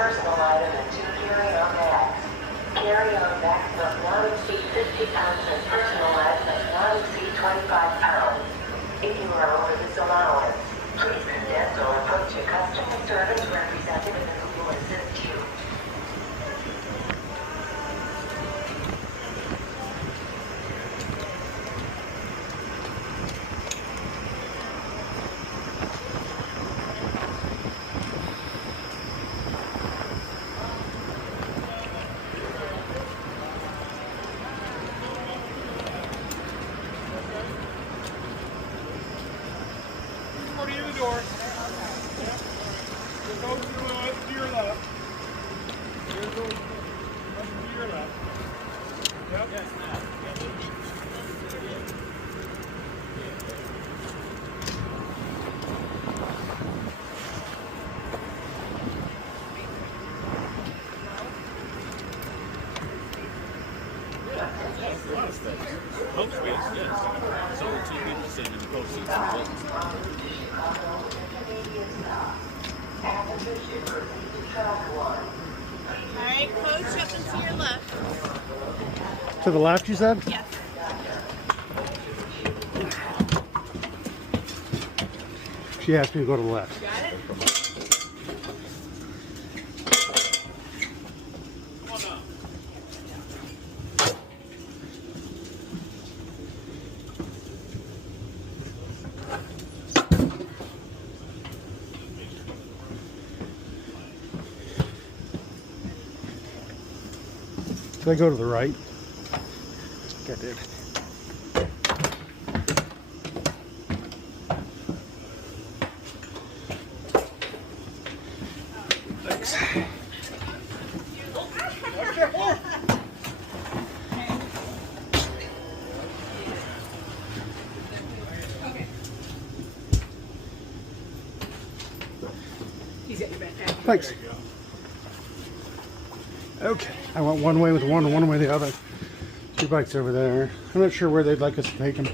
Personal item and 2 carry-on bags. Carry-on bags must not exceed 50 pounds and personal items must not exceed 25 pounds. If you are over this allowance, please condense or approach a customer service representative who will assist you. Near the door. Yep. Just go to your left. Here's the to your left. Yep. Yes, now. A lot of stuff. Coach space, yes. So the TV was sitting in the coach seats as well. Alright, coach, up and to your left. To the left, you said? Yes. She asked me to go to the left. Got it? Did I go to the right? I think I did. Thanks. He's got your backpack. Thanks. Okay, I went one way with one and one way the other. 2 bikes over there. I'm not sure where they'd like us to take them.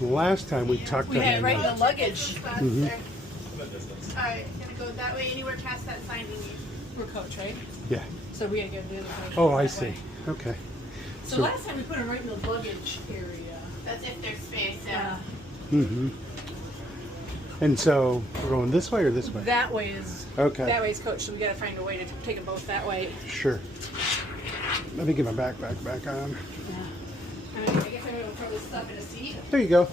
Last time we tucked We them had it in. right in the luggage. Mhm. Alright, gonna go that way anywhere past that sign we need. We're coach, right? Yeah. So we gotta go do the coach. Oh, I that see. way. Okay. So last time we put them right in the luggage area. That's if there's space, yeah. Mm-hmm. And so we're going this way or this way? That way is Okay. that way is coach, so we gotta find a way to take them both that way. Sure. Let me get my backpack back on. Yeah. I guess I'm gonna throw this stuff in a seat. There you go.